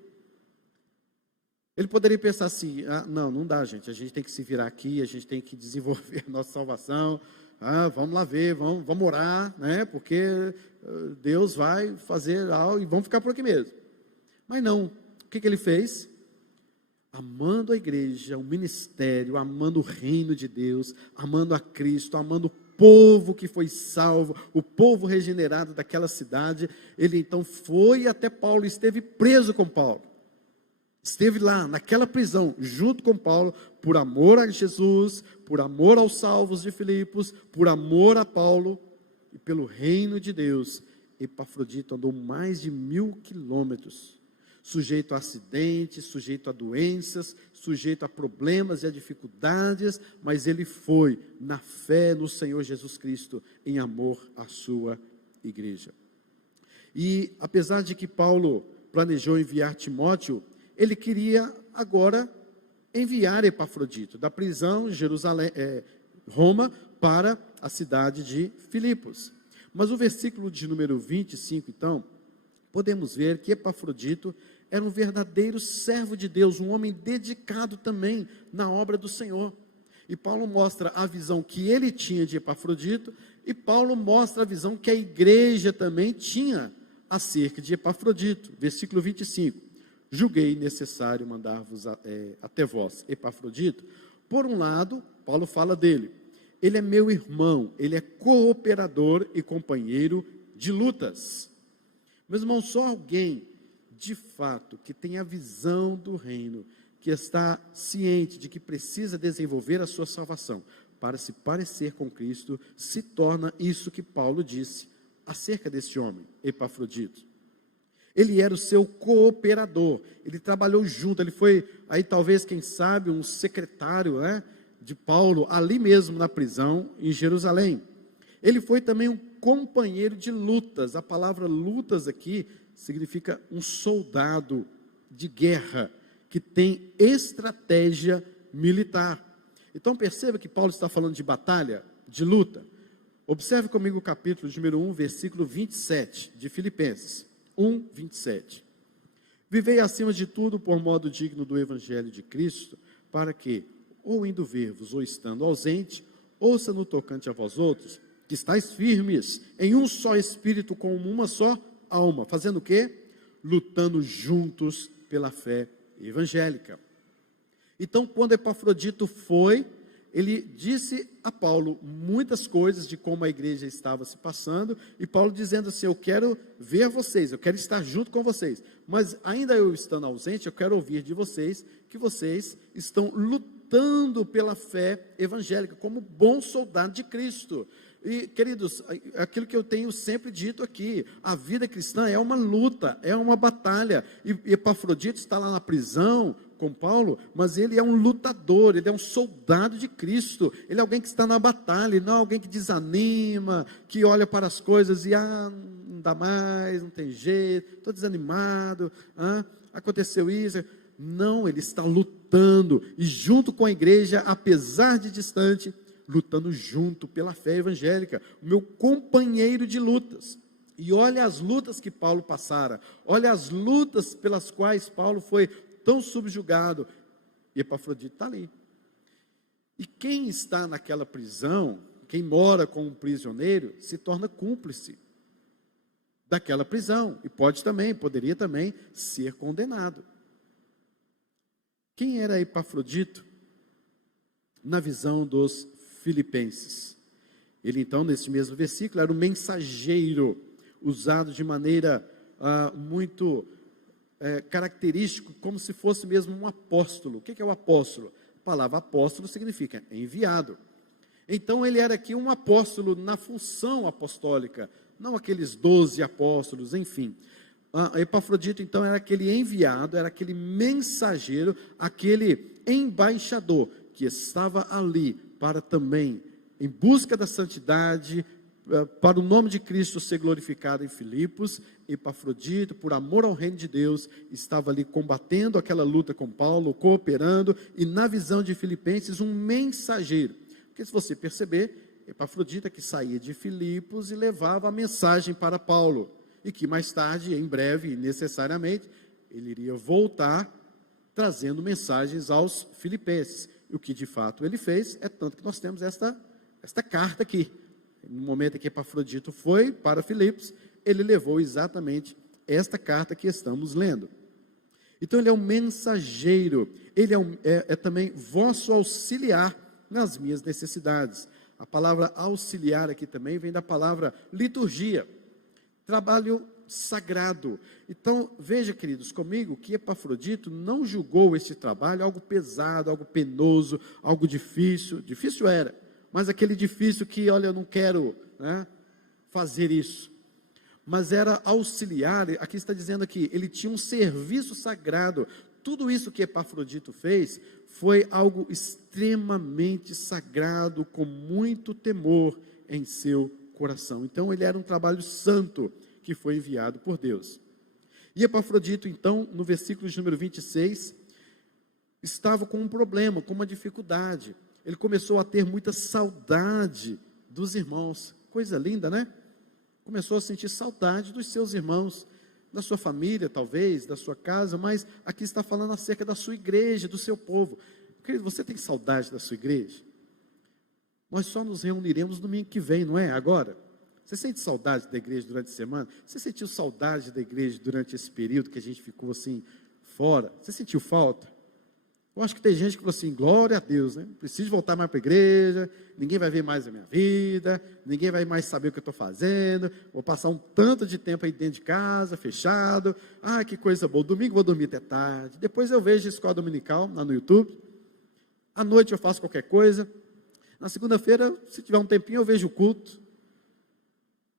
Ele poderia pensar assim, não dá, gente, a gente tem que se virar aqui, a gente tem que desenvolver a nossa salvação, vamos lá ver, vamos orar, né, porque Deus vai fazer algo e vamos ficar por aqui mesmo. Mas não, o que ele fez? Amando a igreja, o ministério, amando o reino de Deus, amando a Cristo, amando o povo que foi salvo, o povo regenerado daquela cidade, ele então foi até Paulo, esteve preso com Paulo, esteve lá naquela prisão, junto com Paulo, por amor a Jesus, por amor aos salvos de Filipos, por amor a Paulo, e pelo reino de Deus. Epafrodito andou mais de 1000 quilômetros, sujeito a acidentes, sujeito a doenças, sujeito a problemas e a dificuldades, mas ele foi na fé no Senhor Jesus Cristo, em amor à sua igreja. E apesar de que Paulo planejou enviar Timóteo, ele queria agora enviar Epafrodito da prisão de Roma para a cidade de Filipos. Mas o versículo de número 25, então, podemos ver que Epafrodito era um verdadeiro servo de Deus, um homem dedicado também na obra do Senhor. E Paulo mostra a visão que ele tinha de Epafrodito, e Paulo mostra a visão que a igreja também tinha acerca de Epafrodito. Versículo 25. Julguei necessário mandar-vos até vós Epafrodito. Por um lado, Paulo fala dele. Ele é meu irmão, ele é cooperador e companheiro de lutas. Meus irmãos, só alguém de fato que tem a visão do reino, que está ciente de que precisa desenvolver a sua salvação para se parecer com Cristo, se torna isso que Paulo disse acerca desse homem, Epafrodito. Ele era o seu cooperador, ele trabalhou junto, ele foi aí talvez, quem sabe, um secretário, de Paulo, ali mesmo na prisão em Jerusalém. Ele foi também um companheiro de lutas. A palavra lutas aqui significa um soldado de guerra, que tem estratégia militar. Então perceba que Paulo está falando de batalha, de luta. Observe comigo o capítulo número 1, versículo 27, de Filipenses 1, 27. Vivei acima de tudo por modo digno do evangelho de Cristo, para que, ou indo ver-vos, ou estando ausente, ouça no tocante a vós outros, que estáis firmes em um só espírito, com uma só alma. Fazendo o quê? Lutando juntos pela fé evangélica. Então, quando Epafrodito foi, ele disse a Paulo muitas coisas de como a igreja estava se passando, e Paulo dizendo assim: eu quero ver vocês, eu quero estar junto com vocês, mas ainda eu estando ausente, eu quero ouvir de vocês que vocês estão lutando pela fé evangélica, como bom soldado de Cristo. E, queridos, aquilo que eu tenho sempre dito aqui, a vida cristã é uma luta, é uma batalha, e Epafrodito está lá na prisão com Paulo, mas ele é um lutador, ele é um soldado de Cristo, ele é alguém que está na batalha, não é alguém que desanima, que olha para as coisas e, não dá mais, não tem jeito, estou desanimado, aconteceu isso. Não, ele está lutando, e junto com a igreja, apesar de distante, lutando junto pela fé evangélica, o meu companheiro de lutas. E olha as lutas que Paulo passara, olha as lutas pelas quais Paulo foi tão subjugado, e Epafrodito está ali. E quem está naquela prisão, quem mora com um prisioneiro, se torna cúmplice daquela prisão, e poderia também ser condenado. Quem era Epafrodito na visão dos Filipenses? Ele então, nesse mesmo versículo, era um mensageiro, usado de maneira muito característico, como se fosse mesmo um apóstolo. O que é o apóstolo? A palavra apóstolo significa enviado. Então ele era aqui um apóstolo na função apostólica, não aqueles 12 apóstolos, enfim. Epafrodito então era aquele enviado, era aquele mensageiro, aquele embaixador, que estava ali para também, em busca da santidade, para o nome de Cristo ser glorificado em Filipos. Epafrodito, por amor ao reino de Deus, estava ali combatendo aquela luta com Paulo, cooperando, e na visão de Filipenses, um mensageiro. Porque se você perceber, Epafrodito é que saía de Filipos e levava a mensagem para Paulo, e que mais tarde, em breve, necessariamente, ele iria voltar trazendo mensagens aos filipenses. E o que de fato ele fez, é tanto que nós temos esta carta aqui. No momento em que Epafrodito foi para Filipos, ele levou exatamente esta carta que estamos lendo. Então ele é um mensageiro, ele é também vosso auxiliar nas minhas necessidades. A palavra auxiliar aqui também vem da palavra liturgia, trabalho sagrado. Então veja, queridos, comigo, que Epafrodito não julgou este trabalho algo pesado, algo penoso, algo difícil. Difícil era, mas aquele difícil que, olha, eu não quero fazer isso. Mas era auxiliar. Aqui está dizendo aqui, ele tinha um serviço sagrado. Tudo isso que Epafrodito fez foi algo extremamente sagrado, com muito temor em seu coração. Então ele era um trabalho santo que foi enviado por Deus. E Epafrodito, então, no versículo de número 26, estava com um problema, com uma dificuldade. Ele começou a ter muita saudade dos irmãos. Coisa linda, né? Começou a sentir saudade dos seus irmãos, da sua família, talvez, da sua casa, mas aqui está falando acerca da sua igreja, do seu povo. Querido, você tem saudade da sua igreja? Nós só nos reuniremos no domingo que vem, não é? Agora. Você sente saudade da igreja durante a semana? Você sentiu saudade da igreja durante esse período que a gente ficou assim, fora? Você sentiu falta? Eu acho que tem gente que falou assim: glória a Deus, né? Preciso voltar mais para a igreja, ninguém vai ver mais a minha vida, ninguém vai mais saber o que eu estou fazendo, vou passar um tanto de tempo aí dentro de casa, fechado. Que coisa boa, domingo vou dormir até tarde, depois eu vejo a escola dominical lá no YouTube, à noite eu faço qualquer coisa, na segunda-feira, se tiver um tempinho, eu vejo o culto.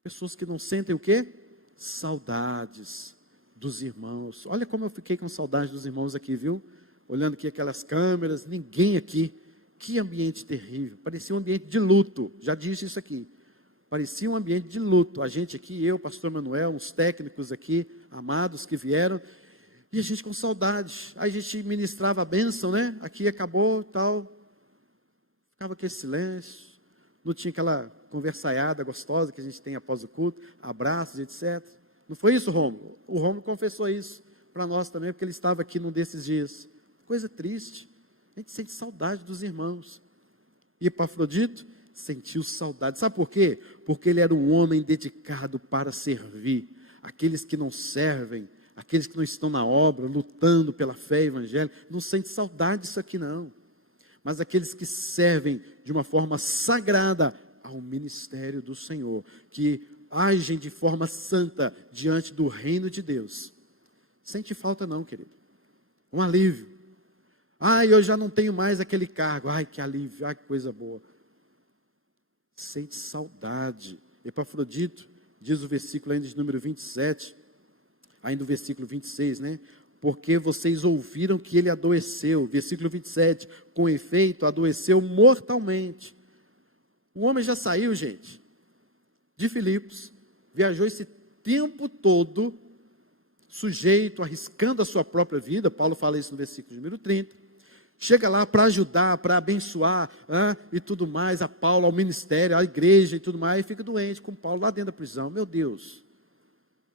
Pessoas que não sentem o quê? Saudades dos irmãos. Olha como eu fiquei com saudade dos irmãos aqui, viu? Olhando aqui aquelas câmeras, ninguém aqui. Que ambiente terrível, parecia um ambiente de luto, já disse isso aqui. Parecia um ambiente de luto. A gente aqui, eu, pastor Manuel, uns técnicos aqui, amados que vieram, E a gente com saudade. Aí a gente ministrava a bênção, né? Aqui acabou, tal. Ficava aquele silêncio. Não tinha aquela conversaiada gostosa que a gente tem após o culto, abraços, etc. Não foi isso, Rômulo? O Rômulo confessou isso para nós também, porque ele estava aqui num desses dias. Coisa triste. A gente sente saudade dos irmãos. E Epafrodito sentiu saudade. Sabe por quê? Porque ele era um homem dedicado para servir. Aqueles que não servem, aqueles que não estão na obra, lutando pela fé evangélica, não sente saudade disso aqui não. Mas aqueles que servem de uma forma sagrada ao ministério do Senhor, que agem de forma santa diante do reino de Deus. Sente falta não, querido. Um alívio. Eu já não tenho mais aquele cargo. Que alívio, que coisa boa. Sente saudade. Epafrodito, diz o versículo ainda de número 27, ainda o versículo 26, né? Porque vocês ouviram que ele adoeceu. Versículo 27, com efeito, adoeceu mortalmente. O homem já saiu, gente, de Filipos, viajou esse tempo todo, sujeito, arriscando a sua própria vida. Paulo fala isso no versículo número 30. Chega lá para ajudar, para abençoar, e tudo mais, a Paulo, ao ministério, à igreja e tudo mais, e fica doente com Paulo lá dentro da prisão. Meu Deus,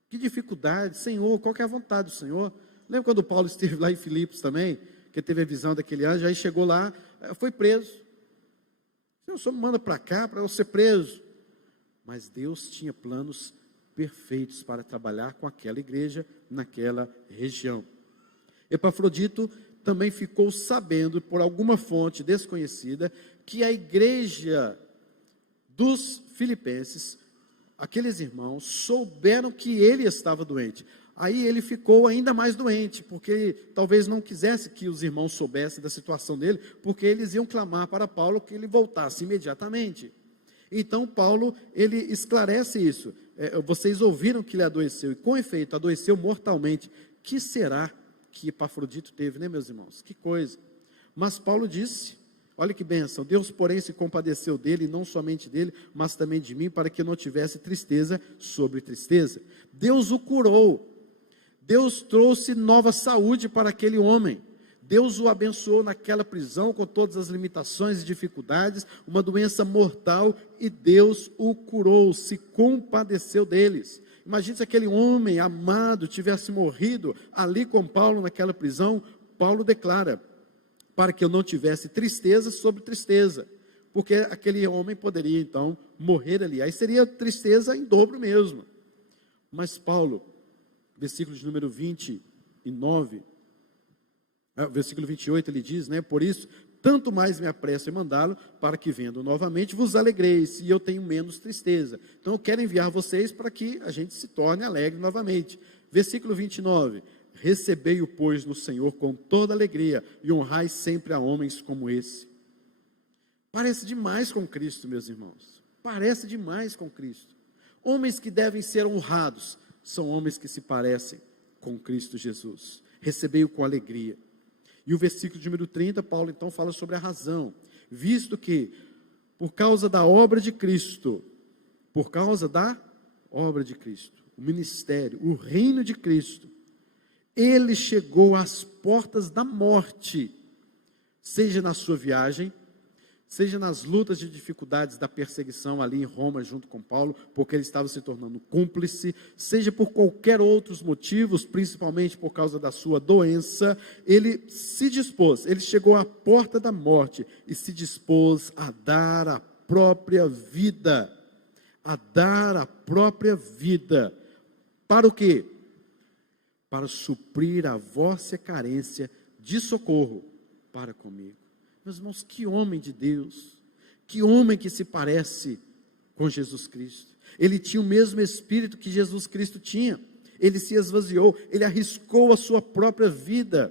que dificuldade, Senhor, qual que é a vontade do Senhor? Lembra quando Paulo esteve lá em Filipos também, que teve a visão daquele anjo, aí chegou lá, foi preso. O Senhor me manda para cá, para eu ser preso. Mas Deus tinha planos perfeitos para trabalhar com aquela igreja, naquela região. Epafrodito também ficou sabendo, por alguma fonte desconhecida, que a igreja dos filipenses, aqueles irmãos, souberam que ele estava doente. Aí ele ficou ainda mais doente, porque talvez não quisesse que os irmãos soubessem da situação dele, porque eles iam clamar para Paulo que ele voltasse imediatamente. Então Paulo, ele esclarece isso. Vocês ouviram que ele adoeceu, e com efeito, adoeceu mortalmente. Que será que Epafrodito teve, né, meus irmãos? Que coisa. Mas Paulo disse, olha que bênção, Deus, porém, se compadeceu dele, e não somente dele, mas também de mim, para que eu não tivesse tristeza sobre tristeza. Deus o curou. Deus trouxe nova saúde para aquele homem. Deus o abençoou naquela prisão, com todas as limitações e dificuldades, uma doença mortal, e Deus o curou, se compadeceu deles. Imagine se aquele homem amado tivesse morrido ali com Paulo naquela prisão. Paulo declara, para que eu não tivesse tristeza sobre tristeza, porque aquele homem poderia então morrer ali, aí seria tristeza em dobro mesmo. Mas Paulo, versículo de número 29, versículo 28, ele diz, né? Por isso, tanto mais me apresso em mandá-lo, para que vendo novamente vos alegreis, e eu tenho menos tristeza. Então eu quero enviar vocês para que a gente se torne alegre novamente. Versículo 29, recebei-o, pois, no Senhor com toda alegria, e honrai sempre a homens como esse. Parece demais com Cristo, meus irmãos. Parece demais com Cristo. Homens que devem ser honrados, são homens que se parecem com Cristo Jesus. Recebei-o com alegria. E o versículo de número 30, Paulo então fala sobre a razão. Visto que, por causa da obra de Cristo, o ministério, o reino de Cristo, ele chegou às portas da morte, seja na sua viagem, seja nas lutas de dificuldades da perseguição ali em Roma junto com Paulo, porque ele estava se tornando cúmplice, seja por qualquer outros motivos, principalmente por causa da sua doença, ele se dispôs, ele chegou à porta da morte e se dispôs a dar a própria vida, para o quê? Para suprir a vossa carência de socorro para comigo. Meus irmãos, que homem de Deus, que homem que se parece com Jesus Cristo. Ele tinha o mesmo espírito que Jesus Cristo tinha. Ele se esvaziou, ele arriscou a sua própria vida.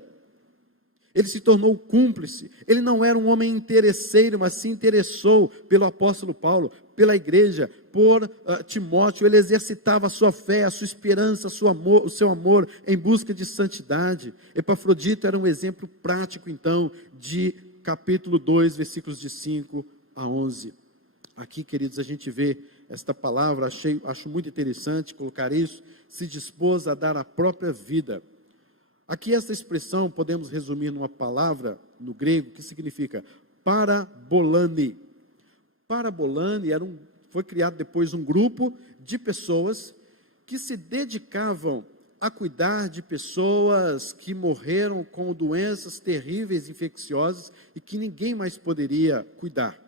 Ele se tornou cúmplice. Ele não era um homem interesseiro, mas se interessou pelo apóstolo Paulo, pela igreja, por Timóteo. Ele exercitava a sua fé, a sua esperança, o seu amor em busca de santidade. Epafrodito era um exemplo prático, então, de capítulo 2, versículos de 5 a 11. Aqui, queridos, a gente vê esta palavra, acho muito interessante colocar isso, se dispôs a dar a própria vida. Aqui essa expressão podemos resumir numa palavra no grego que significa parabolane. Parabolane foi criado depois um grupo de pessoas que se dedicavam a cuidar de pessoas que morreram com doenças terríveis, infecciosas, e que ninguém mais poderia cuidar.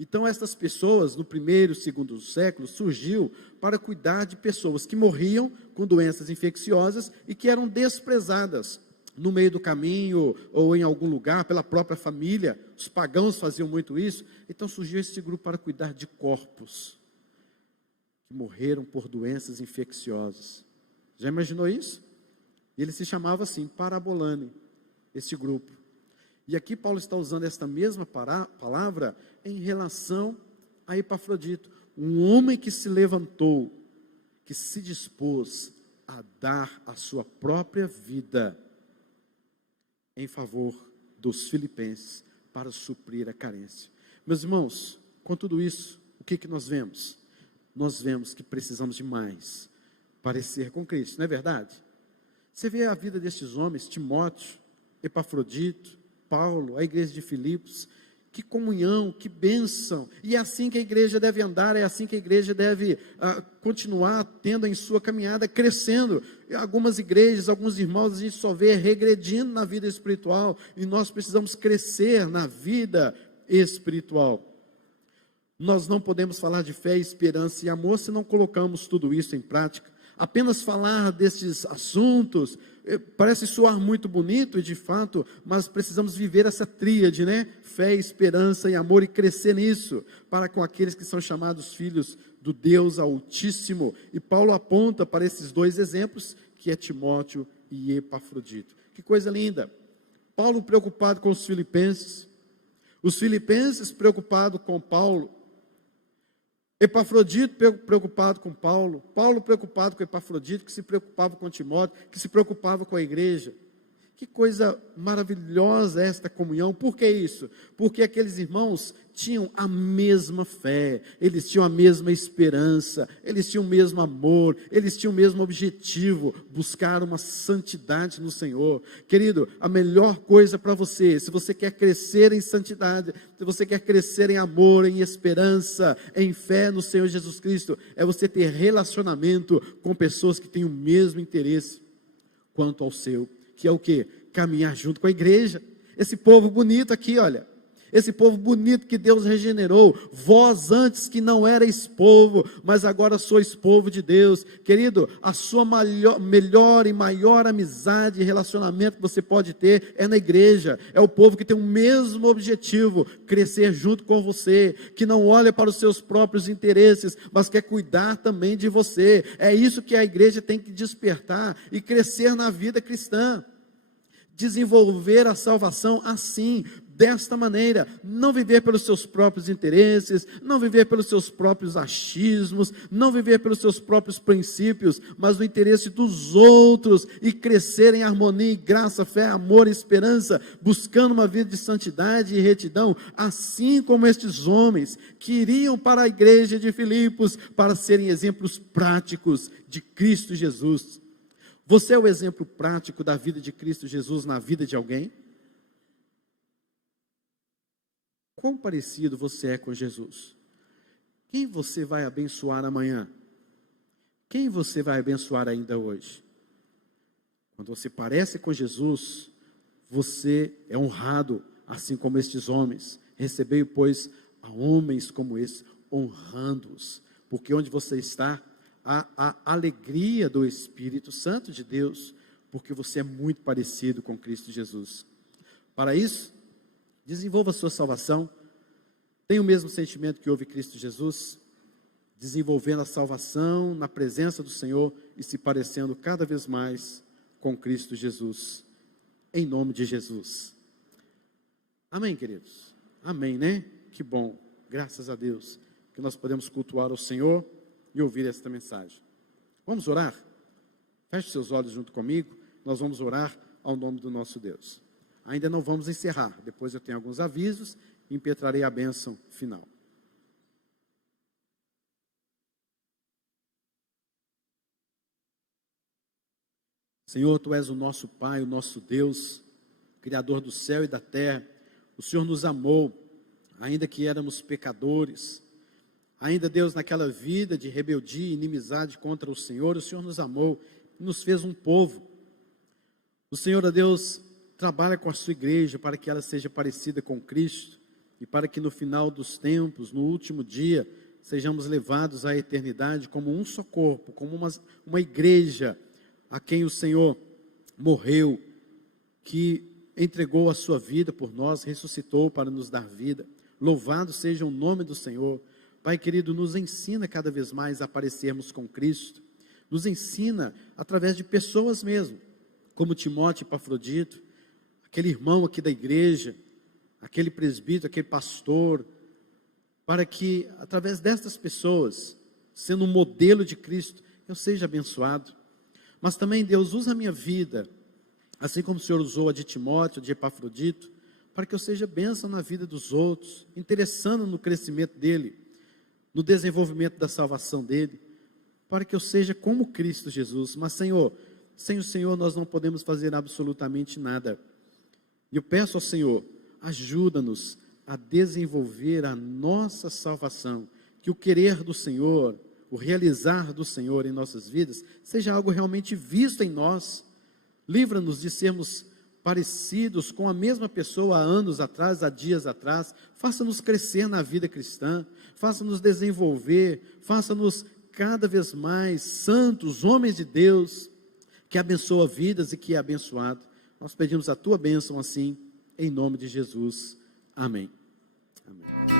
Então, essas pessoas, no primeiro e segundo século, surgiu para cuidar de pessoas que morriam com doenças infecciosas e que eram desprezadas no meio do caminho ou em algum lugar, pela própria família. Os pagãos faziam muito isso. Então, surgiu esse grupo para cuidar de corpos que morreram por doenças infecciosas. Já imaginou isso? Ele se chamava assim, parabolane, esse grupo. E aqui Paulo está usando esta mesma palavra em relação a Epafrodito, um homem que se levantou, que se dispôs a dar a sua própria vida em favor dos filipenses para suprir a carência. Meus irmãos, com tudo isso, o que nós vemos? Nós vemos que precisamos de mais parecer com Cristo, não é verdade? Você vê a vida destes homens, Timóteo, Epafrodito, Paulo, a igreja de Filipos, que comunhão, que bênção, e é assim que a igreja deve andar, é assim que a igreja deve continuar tendo em sua caminhada, crescendo. Algumas igrejas, alguns irmãos, a gente só vê regredindo na vida espiritual, e nós precisamos crescer na vida espiritual. Nós não podemos falar de fé, esperança e amor se não colocamos tudo isso em prática. Apenas falar desses assuntos parece soar muito bonito, e de fato, mas precisamos viver essa tríade, né? Fé, esperança e amor, e crescer nisso, para com aqueles que são chamados filhos do Deus Altíssimo. E Paulo aponta para esses dois exemplos, que é Timóteo e Epafrodito. Que coisa linda! Paulo preocupado com os filipenses preocupados com Paulo, Epafrodito preocupado com Paulo, Paulo preocupado com Epafrodito, que se preocupava com Timóteo, que se preocupava com a igreja. Que coisa maravilhosa esta comunhão. Por que isso? Porque aqueles irmãos tinham a mesma fé, eles tinham a mesma esperança, eles tinham o mesmo amor, eles tinham o mesmo objetivo, buscar uma santidade no Senhor. Querido, a melhor coisa para você, se você quer crescer em santidade, se você quer crescer em amor, em esperança, em fé no Senhor Jesus Cristo, é você ter relacionamento com pessoas que têm o mesmo interesse quanto ao seu. Que é o quê? Caminhar junto com a igreja. Esse povo bonito aqui, olha. Esse povo bonito que Deus regenerou. Vós antes que não erais povo, mas agora sois povo de Deus. Querido, a sua melhor e maior amizade e relacionamento que você pode ter é na igreja. É o povo que tem o mesmo objetivo, crescer junto com você, que não olha para os seus próprios interesses, mas quer cuidar também de você. É isso que a igreja tem que despertar e crescer na vida cristã. Desenvolver a salvação assim, desta maneira, não viver pelos seus próprios interesses, não viver pelos seus próprios achismos, não viver pelos seus próprios princípios, mas no interesse dos outros, e crescer em harmonia, graça, fé, amor e esperança, buscando uma vida de santidade e retidão, assim como estes homens que iriam para a igreja de Filipos para serem exemplos práticos de Cristo Jesus. Você é o exemplo prático da vida de Cristo Jesus na vida de alguém? Quão parecido você é com Jesus? Quem você vai abençoar amanhã? Quem você vai abençoar ainda hoje? Quando você parece com Jesus, você é honrado, assim como estes homens. Recebei, pois, a homens como esses, honrando-os, porque onde você está, a alegria do Espírito Santo de Deus, porque você é muito parecido com Cristo Jesus. Para isso, desenvolva a sua salvação, tenha o mesmo sentimento que houve em Cristo Jesus, desenvolvendo a salvação na presença do Senhor e se parecendo cada vez mais com Cristo Jesus, em nome de Jesus. Amém, queridos? Amém, né? Que bom, graças a Deus, que nós podemos cultuar o Senhor e ouvir esta mensagem. Vamos orar? Feche seus olhos junto comigo, nós vamos orar ao nome do nosso Deus. Ainda não vamos encerrar, depois eu tenho alguns avisos e impetrarei a bênção final. Senhor, Tu és o nosso Pai, o nosso Deus, Criador do céu e da terra. O Senhor nos amou, ainda que éramos pecadores. Ainda, Deus, naquela vida de rebeldia e inimizade contra o Senhor nos amou e nos fez um povo. O Senhor, ó Deus, trabalha com a sua igreja para que ela seja parecida com Cristo e para que no final dos tempos, no último dia, sejamos levados à eternidade como um só corpo, como uma igreja a quem o Senhor morreu, que entregou a sua vida por nós, ressuscitou para nos dar vida. Louvado seja o nome do Senhor. Pai querido, nos ensina cada vez mais a parecermos com Cristo. Nos ensina através de pessoas mesmo, como Timóteo e Epafrodito, aquele irmão aqui da igreja, aquele presbítero, aquele pastor, para que através destas pessoas, sendo um modelo de Cristo, eu seja abençoado. Mas também, Deus, usa a minha vida, assim como o Senhor usou a de Timóteo, a de Epafrodito, para que eu seja bênção na vida dos outros, interessando no crescimento dele, no desenvolvimento da salvação dele, para que eu seja como Cristo Jesus. Mas, Senhor, sem o Senhor nós não podemos fazer absolutamente nada. E eu peço ao Senhor, ajuda-nos a desenvolver a nossa salvação, que o querer do Senhor, o realizar do Senhor em nossas vidas, seja algo realmente visto em nós. Livra-nos de sermos parecidos com a mesma pessoa há anos atrás, há dias atrás. Faça-nos crescer na vida cristã, faça-nos desenvolver, faça-nos cada vez mais santos, homens de Deus, que abençoa vidas e que é abençoado. Nós pedimos a Tua bênção assim, em nome de Jesus. Amém. Amém.